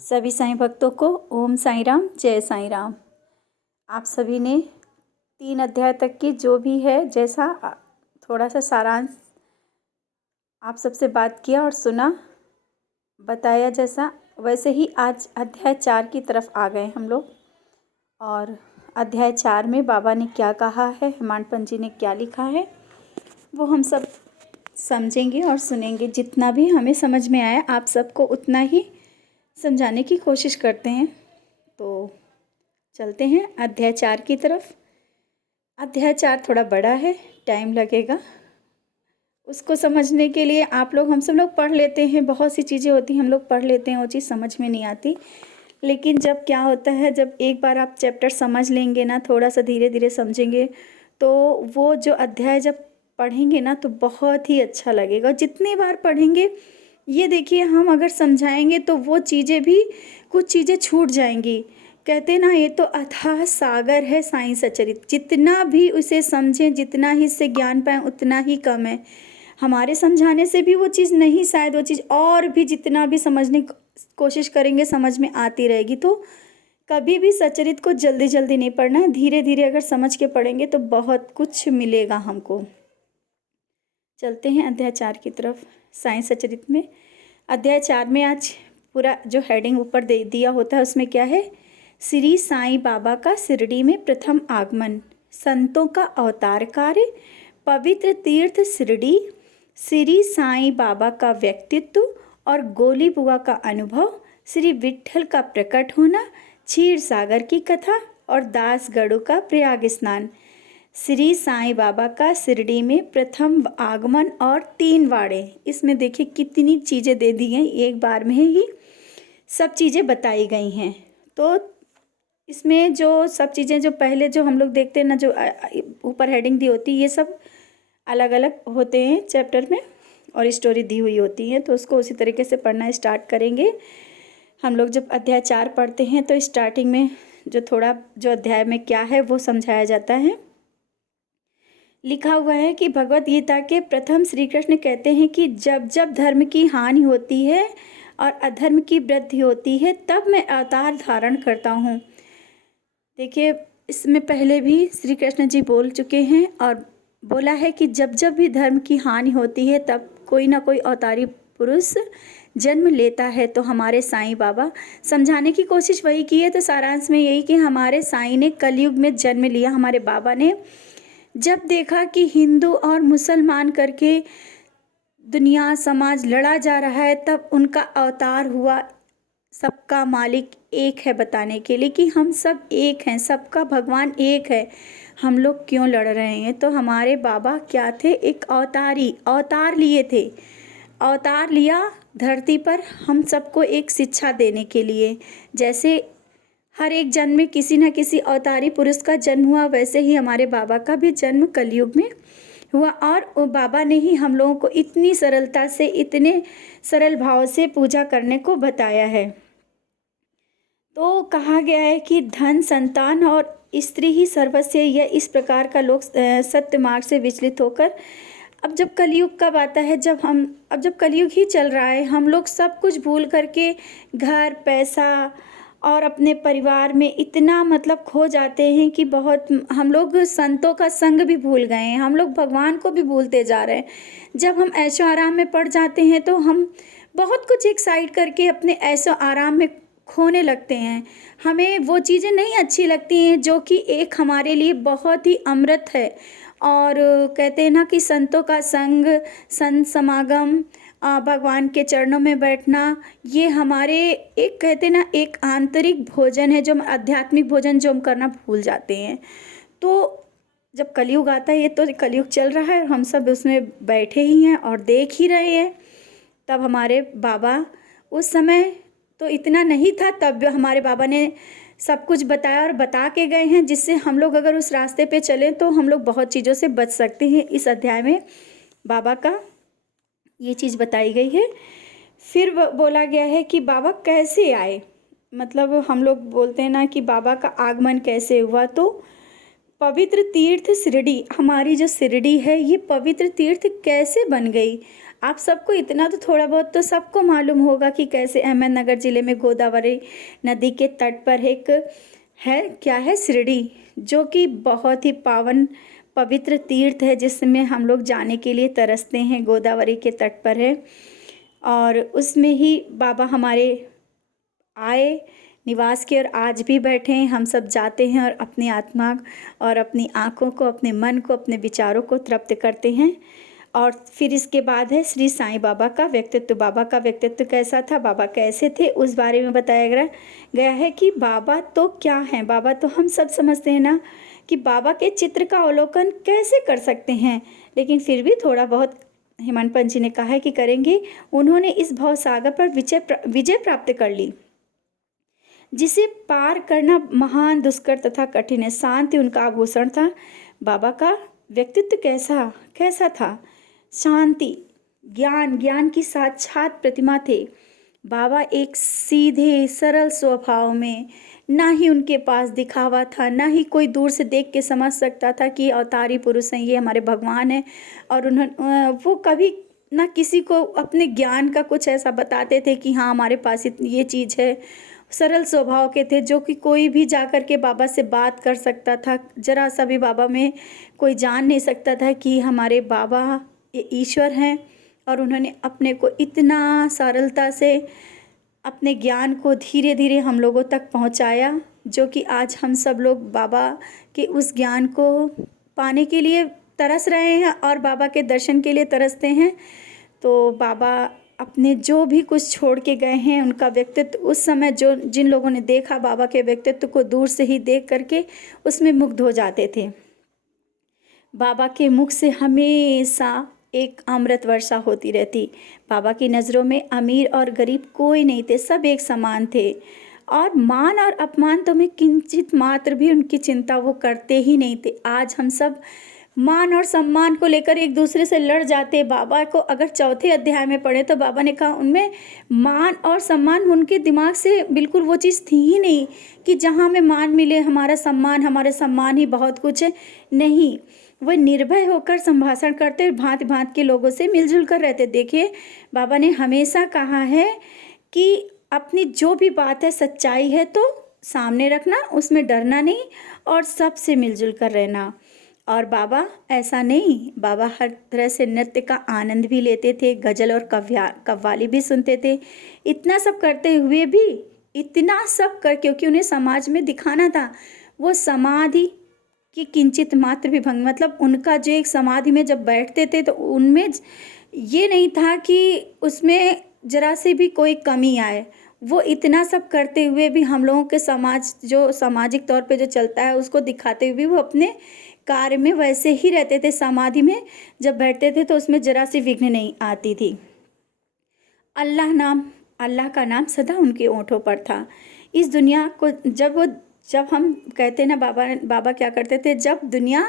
सभी साईं भक्तों को ओम साईं राम, जय साईं राम। आप सभी ने 3 अध्याय तक की जो भी है जैसा थोड़ा सा सारांश आप सबसे बात किया और सुना, बताया जैसा, वैसे ही आज अध्याय 4 की तरफ आ गए हम लोग। और अध्याय 4 में बाबा ने क्या कहा है, हेमांड पंत जी ने क्या लिखा है, वो हम सब समझेंगे और सुनेंगे। जितना भी हमें समझ में आया आप सबको उतना ही समझाने की कोशिश करते हैं। तो चलते हैं अध्याय 4 की तरफ। अध्याय 4 थोड़ा बड़ा है, टाइम लगेगा उसको समझने के लिए। आप लोग, हम सब लोग पढ़ लेते हैं, बहुत सी चीज़ें होती हैं हम लोग पढ़ लेते हैं, वो चीज़ समझ में नहीं आती। लेकिन जब क्या होता है, जब एक बार आप चैप्टर समझ लेंगे ना, थोड़ा सा धीरे धीरे समझेंगे, तो वो जो अध्याय जब पढ़ेंगे ना तो बहुत ही अच्छा लगेगा। जितनी बार पढ़ेंगे, ये देखिए, हम अगर समझाएंगे तो वो चीज़ें भी, कुछ चीज़ें छूट जाएंगी। कहते ना, ये तो अथाह सागर है साईं सचरित। जितना भी उसे समझें, जितना ही इससे ज्ञान पाएँ, उतना ही कम है। हमारे समझाने से भी वो चीज़ नहीं, शायद वो चीज़ और भी जितना भी समझने की कोशिश करेंगे समझ में आती रहेगी। तो कभी भी सचरित को जल्दी जल्दी नहीं पढ़ना है, धीरे धीरे अगर समझ के पढ़ेंगे तो बहुत कुछ मिलेगा हमको। चलते हैं अध्याय 4 की तरफ। साईं सचरित में अध्याय 4 में आज पूरा जो हेडिंग ऊपर दे दिया होता है उसमें क्या है, श्री साईं बाबा का शिरडी में प्रथम आगमन, संतों का अवतार कार्य, पवित्र तीर्थ शिरडी, श्री साईं बाबा का व्यक्तित्व और गोली बुआ का अनुभव, श्री विट्ठल का प्रकट होना, क्षीर सागर की कथा और दासगढ़ू का प्रयाग स्नान। श्री साईं बाबा का शिरडी में प्रथम आगमन और 3 वाड़े। इसमें देखिए कितनी चीज़ें दे दी गई, एक बार में ही सब चीज़ें बताई गई हैं। तो इसमें जो सब चीज़ें जो पहले जो हम लोग देखते हैं ना, जो ऊपर हेडिंग दी होती है, ये सब अलग अलग होते हैं चैप्टर में और स्टोरी दी हुई होती है। तो उसको उसी तरीके से पढ़ना स्टार्ट करेंगे हम लोग। जब अध्याय 4 पढ़ते हैं तो स्टार्टिंग में जो थोड़ा जो अध्याय में क्या है वो समझाया जाता है। लिखा हुआ है कि भगवत गीता के प्रथम श्री कृष्ण कहते हैं कि जब जब धर्म की हानि होती है और अधर्म की वृद्धि होती है, तब मैं अवतार धारण करता हूँ। देखिए, इसमें पहले भी श्री कृष्ण जी बोल चुके हैं और बोला है कि जब जब भी धर्म की हानि होती है तब कोई ना कोई अवतारी पुरुष जन्म लेता है। तो हमारे साईं बाबा समझाने की कोशिश वही की है। तो सारांश में यही कि हमारे साईं ने कलयुग में जन्म लिया। हमारे बाबा ने जब देखा कि हिंदू और मुसलमान करके दुनिया समाज लड़ा जा रहा है, तब उनका अवतार हुआ, सबका मालिक एक है, बताने के लिए कि हम सब एक हैं, सबका भगवान एक है, हम लोग क्यों लड़ रहे हैं। तो हमारे बाबा क्या थे, एक अवतार लिए थे। अवतार लिया धरती पर हम सबको एक शिक्षा देने के लिए। जैसे हर एक जन्म में किसी न किसी अवतारी पुरुष का जन्म हुआ, वैसे ही हमारे बाबा का भी जन्म कलयुग में हुआ। और वो बाबा ने ही हम लोगों को इतनी सरलता से, इतने सरल भाव से पूजा करने को बताया है। तो कहा गया है कि धन, संतान और स्त्री ही सर्वस्व है। यह इस प्रकार का लोग सत्य मार्ग से विचलित होकर, अब जब कलयुग कब आता है, जब कलयुग ही चल रहा है, हम लोग सब कुछ भूल करके घर, पैसा और अपने परिवार में इतना मतलब खो जाते हैं कि बहुत, हम लोग संतों का संग भी भूल गए हैं, हम लोग भगवान को भी भूलते जा रहे हैं। जब हम ऐशो आराम में पड़ जाते हैं तो हम बहुत कुछ एक साइड करके अपने ऐशो आराम में खोने लगते हैं। हमें वो चीज़ें नहीं अच्छी लगती हैं जो कि एक हमारे लिए बहुत ही अमृत है। और कहते हैं ना कि संतों का संग, संत समागम, भगवान के चरणों में बैठना, ये हमारे एक, कहते हैं ना, एक आंतरिक भोजन है, जो आध्यात्मिक भोजन जो हम करना भूल जाते हैं। तो जब कलयुग आता है, ये तो कलयुग चल रहा है, हम सब उसमें बैठे ही हैं और देख ही रहे हैं। तब हमारे बाबा, उस समय तो इतना नहीं था, तब हमारे बाबा ने सब कुछ बताया और बता के गए हैं, जिससे हम लोग अगर उस रास्ते पे चलें तो हम लोग बहुत चीज़ों से बच सकते हैं। इस अध्याय में बाबा का ये चीज़ बताई गई है। फिर बोला गया है कि बाबा कैसे आए, मतलब हम लोग बोलते हैं ना कि बाबा का आगमन कैसे हुआ। तो पवित्र तीर्थ शिरडी, हमारी जो शिरडी है ये पवित्र तीर्थ कैसे बन गई। आप सबको इतना तो थोड़ा बहुत तो सबको मालूम होगा कि कैसे अहमदनगर ज़िले में गोदावरी नदी के तट पर एक है, क्या है, शिरडी, जो कि बहुत ही पावन पवित्र तीर्थ है जिसमें हम लोग जाने के लिए तरसते हैं। गोदावरी के तट पर है और उसमें ही बाबा हमारे आए, निवास किए और आज भी बैठे हैं। हम सब जाते हैं और अपनी आत्मा और अपनी आँखों को, अपने मन को, अपने विचारों को तृप्त करते हैं। और फिर इसके बाद है श्री साईं बाबा का व्यक्तित्व। बाबा का व्यक्तित्व कैसा था, बाबा कैसे थे, उस बारे में बताया गया है कि बाबा तो क्या हैं। बाबा तो हम सब समझते हैं ना कि बाबा के चित्र का अवलोकन कैसे कर सकते हैं, लेकिन फिर भी थोड़ा बहुत हेमंत पंत जी ने कहा है कि करेंगे। उन्होंने इस भवसागर पर विजय प्राप्त कर ली, जिसे पार करना महान, दुष्कर तथा कठिन है। शांति उनका आभूषण था। बाबा का व्यक्तित्व कैसा था, शांति, ज्ञान की साक्षात प्रतिमा थे। बाबा एक सीधे सरल स्वभाव में, ना ही उनके पास दिखावा था, ना ही कोई दूर से देख के समझ सकता था कि अवतारी पुरुष हैं, ये हमारे भगवान हैं। और वो कभी ना किसी को अपने ज्ञान का कुछ ऐसा बताते थे कि हाँ हमारे पास ये चीज़ है। सरल स्वभाव के थे, जो कि कोई भी जाकर के बाबा से बात कर सकता था। जरा सा भी बाबा में कोई जान नहीं सकता था कि हमारे बाबा ये ईश्वर हैं। और उन्होंने अपने को इतना सरलता से अपने ज्ञान को धीरे धीरे हम लोगों तक पहुंचाया, जो कि आज हम सब लोग बाबा के उस ज्ञान को पाने के लिए तरस रहे हैं और बाबा के दर्शन के लिए तरसते हैं। तो बाबा अपने जो भी कुछ छोड़ के गए हैं, उनका व्यक्तित्व उस समय जिन लोगों ने देखा बाबा के व्यक्तित्व को दूर से ही देख करके उसमें मुग्ध हो जाते थे। बाबा के मुख से हमेशा एक अमृत वर्षा होती रहती। बाबा की नज़रों में अमीर और गरीब कोई नहीं थे, सब एक समान थे। और मान और अपमान तो में किंचित मात्र भी उनकी चिंता वो करते ही नहीं थे। आज हम सब मान और सम्मान को लेकर एक दूसरे से लड़ जाते। बाबा को अगर चौथे अध्याय में पढ़े तो बाबा ने कहा उनमें मान और सम्मान, उनके दिमाग से बिल्कुल वो चीज़ थी ही नहीं कि जहाँ हमें मान मिले हमारा सम्मान ही बहुत कुछ है। नहीं, वह निर्भय होकर संभाषण करते, भांति भांति के लोगों से मिलजुल कर रहते। देखिए, बाबा ने हमेशा कहा है कि अपनी जो भी बात है, सच्चाई है तो सामने रखना, उसमें डरना नहीं और सबसे मिलजुल कर रहना। और बाबा ऐसा नहीं, बाबा हर तरह से नृत्य का आनंद भी लेते थे, गज़ल और कव्वाली भी सुनते थे। इतना सब करते हुए भी, इतना सब कर, क्योंकि उन्हें समाज में दिखाना था, वो समाधि की किंचित मात्र भी भंग, मतलब उनका जो एक समाधि में जब बैठते थे तो उनमें ये नहीं था कि उसमें जरा से भी कोई कमी आए। वो इतना सब करते हुए भी हम लोगों के समाज, जो सामाजिक तौर पे जो चलता है, उसको दिखाते हुए वो अपने कार्य में वैसे ही रहते थे। समाधि में जब बैठते थे तो उसमें जरा सी विघ्न नहीं आती थी। अल्लाह का नाम सदा उनके ओंठों पर था। इस दुनिया को जब हम कहते ना, बाबा क्या करते थे, जब दुनिया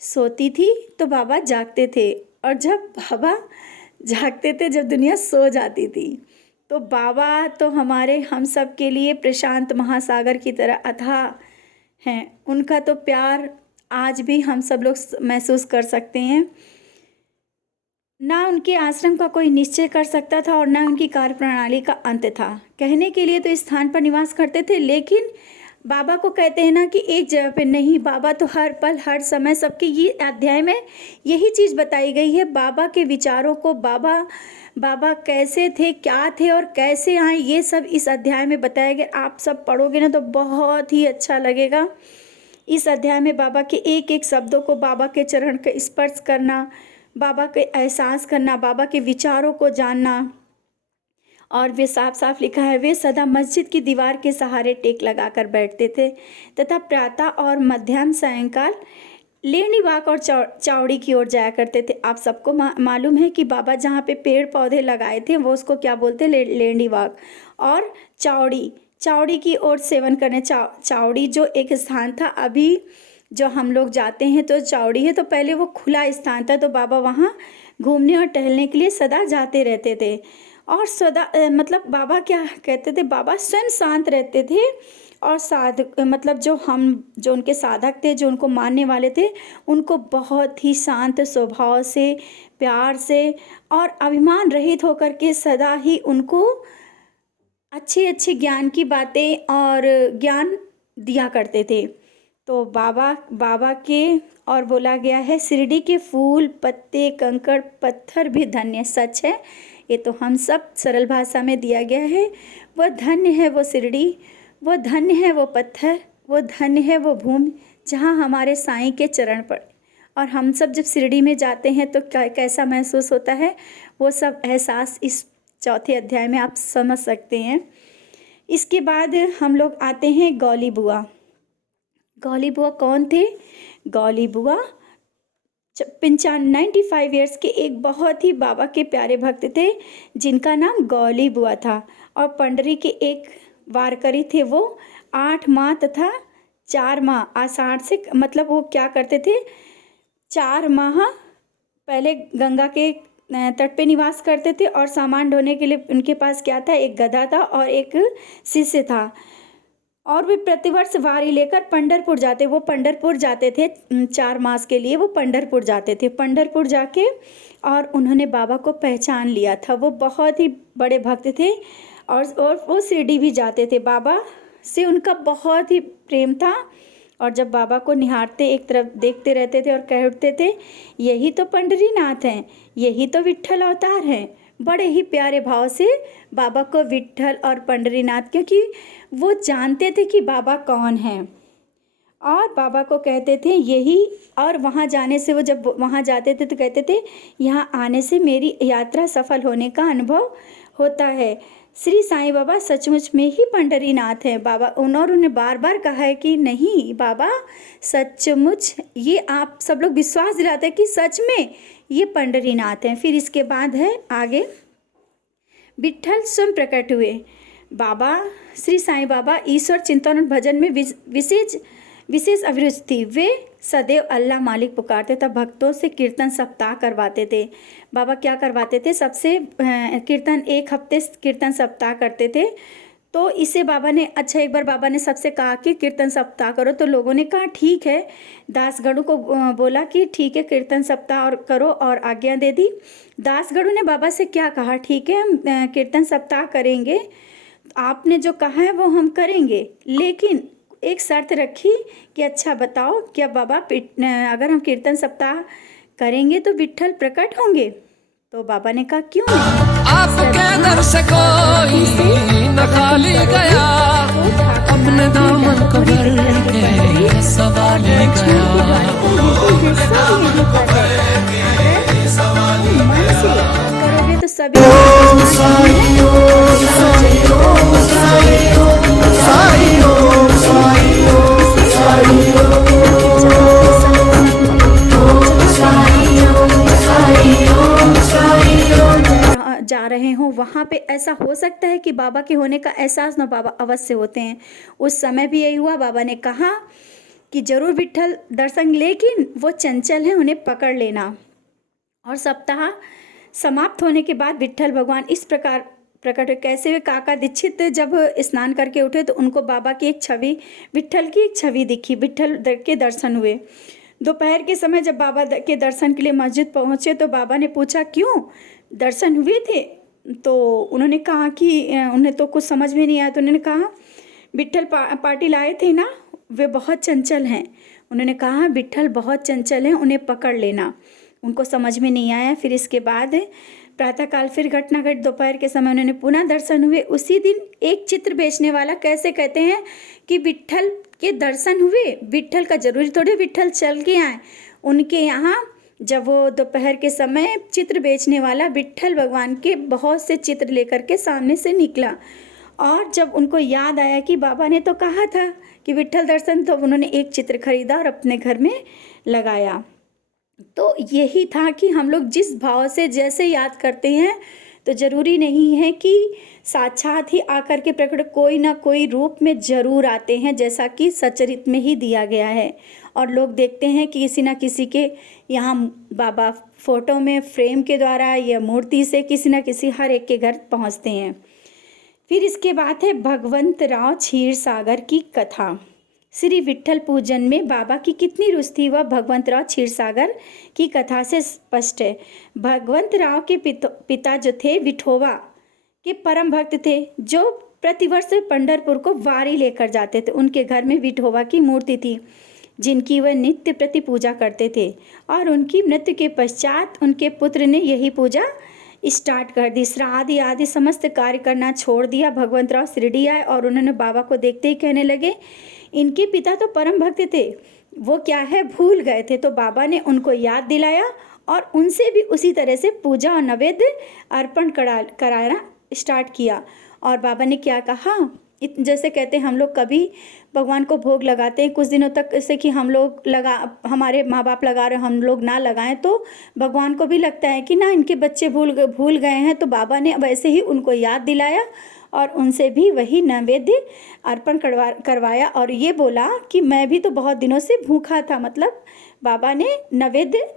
सोती थी तो बाबा जागते थे, और जब बाबा जागते थे जब दुनिया सो जाती थी। तो बाबा तो हम सब के लिए प्रशांत महासागर की तरह अथाह हैं। उनका तो प्यार आज भी हम सब लोग महसूस कर सकते हैं। ना उनके आश्रम का कोई निश्चय कर सकता था और ना उनकी कार्यप्रणाली का अंत था। कहने के लिए तो इस स्थान पर निवास करते थे, लेकिन बाबा को कहते हैं ना कि एक जगह पे नहीं, बाबा तो हर पल हर समय सबके, ये अध्याय में यही चीज़ बताई गई है। बाबा के विचारों को, बाबा कैसे थे, क्या थे और कैसे आए, ये सब इस अध्याय में बताया गया। आप सब पढ़ोगे ना तो बहुत ही अच्छा लगेगा। इस अध्याय में बाबा के एक एक शब्दों को, बाबा के चरण का स्पर्श करना, बाबा के एहसास करना, बाबा के विचारों को जानना। और वे साफ साफ लिखा है, वे सदा मस्जिद की दीवार के सहारे टेक लगाकर बैठते थे तथा प्रातः और मध्याह्न सायंकाल लेनी वाक और चावड़ी की ओर जाया करते थे। आप सबको मालूम है कि बाबा जहाँ पे पेड़ पौधे लगाए थे वो उसको क्या बोलते, लेनी वाक, और चावड़ी की ओर सेवन करने। चावड़ी जो एक स्थान था, अभी जो हम लोग जाते हैं तो चावड़ी है, तो पहले वो खुला स्थान था, तो बाबा वहाँ घूमने और टहलने के लिए सदा जाते रहते थे। और सदा मतलब बाबा क्या कहते थे, बाबा स्वयं शांत रहते थे और मतलब जो उनके साधक थे, जो उनको मानने वाले थे, उनको बहुत ही शांत स्वभाव से, प्यार से और अभिमान रहित होकर के सदा ही उनको अच्छे अच्छे ज्ञान की बातें और ज्ञान दिया करते थे। तो बाबा के और बोला गया है, शिरडी के फूल पत्ते कंकड़ पत्थर भी धन्य। सच है, ये तो हम सब सरल भाषा में दिया गया है। वह धन्य है वो शिरडी, वो धन्य है वो पत्थर, वो धन्य है वो भूमि जहाँ हमारे साईं के चरण पड़े। और हम सब जब शिरडी में जाते हैं तो कैसा महसूस होता है, वो सब एहसास इस चौथे अध्याय में आप समझ सकते हैं। इसके बाद हम लोग आते हैं गौली बुआ। गौली बुआ कौन थे? गौली बुआ 95 ईयर्स के एक बहुत ही बाबा के प्यारे भक्त थे, जिनका नाम गौली बुआ था। और पंडरी के एक वारकरी थे। वो 8 माह तथा 4 माह आषाढ़ से, मतलब वो क्या करते थे, 4 माह पहले गंगा के तट पे निवास करते थे और सामान ढोने के लिए उनके पास क्या था, एक गधा था और एक शिष्य था। और वे प्रतिवर्ष वारी लेकर पंढरपुर जाते। वो पंढरपुर जाते थे 4 मास के लिए, वो पंढरपुर जाते थे। पंढरपुर जाके और उन्होंने बाबा को पहचान लिया था। वो बहुत ही बड़े भक्त थे और वो शिरडी भी जाते थे। बाबा से उनका बहुत ही प्रेम था। और जब बाबा को निहारते, एक तरफ देखते रहते थे और कह उठते थे, यही तो पंढरीनाथ हैं, यही तो विट्ठल अवतार हैं। बड़े ही प्यारे भाव से बाबा को विट्ठल और पंढरीनाथ, क्योंकि वो जानते थे कि बाबा कौन हैं। और बाबा को कहते थे यही। और वहाँ जाने से, वो जब वहाँ जाते थे तो कहते थे, यहाँ आने से मेरी यात्रा सफल होने का अनुभव होता है। श्री साईं बाबा सचमुच में ही पंढरीनाथ हैं। बाबा उन्होंने बार बार कहा है कि नहीं बाबा सचमुच, ये आप सब लोग विश्वास दिलाते हैं कि सच में ये पंढरीनाथ हैं। फिर इसके बाद है आगे, विट्ठल स्वयं प्रकट हुए। बाबा श्री साईं बाबा ईश्वर चिंतन और भजन में विशेष अभिरुचि थी। वे सदैव अल्लाह मालिक पुकारते, तब भक्तों से कीर्तन सप्ताह करवाते थे। बाबा क्या करवाते थे, सबसे कीर्तन, 1 हफ्ते कीर्तन सप्ताह करते थे। तो इसे बाबा ने, अच्छा एक बार बाबा ने सबसे कहा कि कीर्तन सप्ताह करो, तो लोगों ने कहा ठीक है। दासगढ़ू को बोला कि ठीक है कीर्तन सप्ताह और करो, और आज्ञा दे दी। दासगढ़ू ने बाबा से क्या कहा, ठीक है हम कीर्तन सप्ताह करेंगे, आपने जो कहा है वो हम करेंगे, लेकिन एक शर्त रखी कि अच्छा बताओ क्या बाबा, अगर हम कीर्तन सप्ताह करेंगे तो विट्ठल प्रकट होंगे? तो बाबा ने कहा क्यों नहीं, आपके दर से कोई न खाली गया, अपने दामन को भर के सवाली गया। करोगे तो सभी जा रहे हो, वहाँ पे ऐसा हो सकता है कि बाबा के होने का एहसास न, बाबा अवश्य होते हैं। उस समय भी यही हुआ। बाबा ने कहा कि जरूर विट्ठल दर्शन, लेकिन वो चंचल हैं, उन्हें पकड़ लेना। और सप्ताह समाप्त होने के बाद विट्ठल भगवान इस प्रकार प्रकट हुए। कैसे हुए, काका दीक्षित जब स्नान करके उठे तो उनको बाबा की एक छवि, विट्ठल की एक छवि दिखी, विट्ठल के दर्शन हुए। दोपहर के समय जब बाबा के दर्शन के लिए मस्जिद पहुँचे तो बाबा ने पूछा क्यों दर्शन हुए थे? तो उन्होंने कहा कि उन्हें तो कुछ समझ में नहीं आया। तो उन्होंने कहा विट्ठल पार्टी लाए थे ना, वे बहुत चंचल हैं। उन्होंने कहा विट्ठल बहुत चंचल हैं, उन्हें पकड़ लेना। उनको समझ में नहीं आया। फिर इसके बाद प्रातःकाल फिर घटना घट, दोपहर के समय उन्होंने पुनः दर्शन हुए। उसी दिन एक चित्र बेचने वाला, कैसे कहते हैं कि विट्ठल के दर्शन हुए, विट्ठल का जरूरी थोड़ी विट्ठल चल के आए। उनके यहाँ जब वो दोपहर के समय चित्र बेचने वाला विट्ठल भगवान के बहुत से चित्र लेकर के सामने से निकला, और जब उनको याद आया कि बाबा ने तो कहा था कि विट्ठल दर्शन, तो उन्होंने एक चित्र खरीदा और अपने घर में लगाया। तो यही था कि हम लोग जिस भाव से जैसे याद करते हैं, तो ज़रूरी नहीं है कि साक्षात ही आकर के प्रकट, कोई ना कोई रूप में ज़रूर आते हैं, जैसा कि सचरित में ही दिया गया है। और लोग देखते हैं कि किसी न किसी के यहाँ बाबा फ़ोटो में फ्रेम के द्वारा या मूर्ति से किसी न किसी हर एक के घर पहुँचते हैं। फिर इसके बाद है भगवंतराव क्षीरसागर की कथा। श्री विट्ठल पूजन में बाबा की कितनी रुचि थी वह भगवंतराव क्षीरसागर की कथा से स्पष्ट है। भगवंतराव के पिता जो थे विठोबा के परम भक्त थे, जो प्रतिवर्ष पंढरपुर को वारी लेकर जाते थे। उनके घर में विठोबा की मूर्ति थी जिनकी वह नित्य प्रति पूजा करते थे, और उनकी मृत्यु के पश्चात उनके पुत्र ने यही पूजा स्टार्ट कर दी। श्राद्ध आदि समस्त कार्य करना छोड़ दिया। भगवंतराव शिरडी आए और उन्होंने बाबा को देखते ही कहने लगे, इनके पिता तो परम भक्त थे, वो क्या है भूल गए थे। तो बाबा ने उनको याद दिलाया और उनसे भी उसी तरह से पूजा और नैवेद्य अर्पण कराना स्टार्ट किया। और बाबा ने क्या कहा, जैसे कहते हैं हम लोग कभी भगवान को भोग लगाते हैं कुछ दिनों तक, जैसे कि हम लोग हमारे माँ बाप लगा रहे, हम लोग ना लगाएं तो भगवान को भी लगता है कि ना इनके बच्चे भूल गए हैं। तो बाबा ने वैसे ही उनको याद दिलाया और उनसे भी वही नैवेद्य अर्पण करवाया और ये बोला कि मैं भी तो बहुत दिनों से भूखा था, मतलब बाबा ने नैवेद्य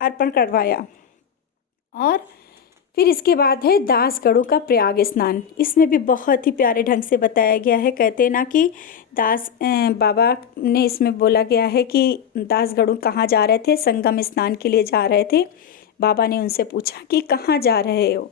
अर्पण करवाया। और फिर इसके बाद है दासगढ़ों का प्रयाग स्नान। इसमें भी बहुत ही प्यारे ढंग से बताया गया है। कहते हैं ना कि बाबा ने इसमें बोला गया है कि दासगढ़ों कहाँ जा रहे थे, संगम स्नान के लिए जा रहे थे। बाबा ने उनसे पूछा कि कहाँ जा रहे हो,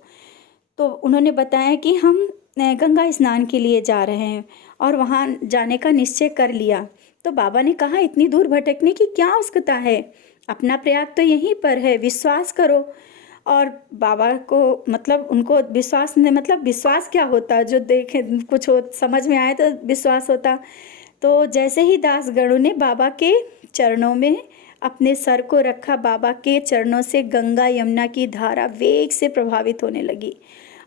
तो उन्होंने बताया कि हम गंगा स्नान के लिए जा रहे हैं और वहाँ जाने का निश्चय कर लिया। तो बाबा ने कहा इतनी दूर भटकने की क्या आवश्यकता है, अपना प्रयाग तो यहीं पर है, विश्वास करो। और बाबा को मतलब उनको विश्वास नहीं, मतलब विश्वास क्या होता, जो देखे कुछ हो समझ में आए तो विश्वास होता। तो जैसे ही दासगणों ने बाबा के चरणों में अपने सर को रखा, बाबा के चरणों से गंगा यमुना की धारा वेग से प्रभावित होने लगी।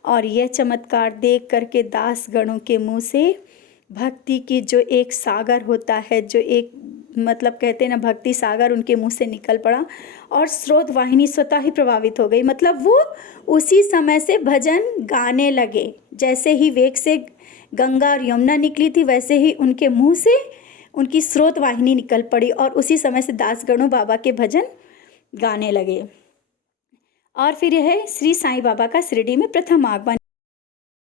और यह चमत्कार देख करके दासगणों के मुंह से भक्ति की जो एक सागर होता है, जो एक मतलब कहते हैं ना भक्ति सागर उनके मुंह से निकल पड़ा और स्रोत वाहिनी स्वतः ही प्रभावित हो गई। मतलब वो उसी समय से भजन गाने लगे। जैसे ही वेग से गंगा और यमुना निकली थी वैसे ही उनके मुंह से उनकी स्रोत वाहिनी निकल पड़ी और उसी समय से दासगणों बाबा के भजन गाने लगे। और फिर यह है श्री साईं बाबा का शिरडी में प्रथम आगमन।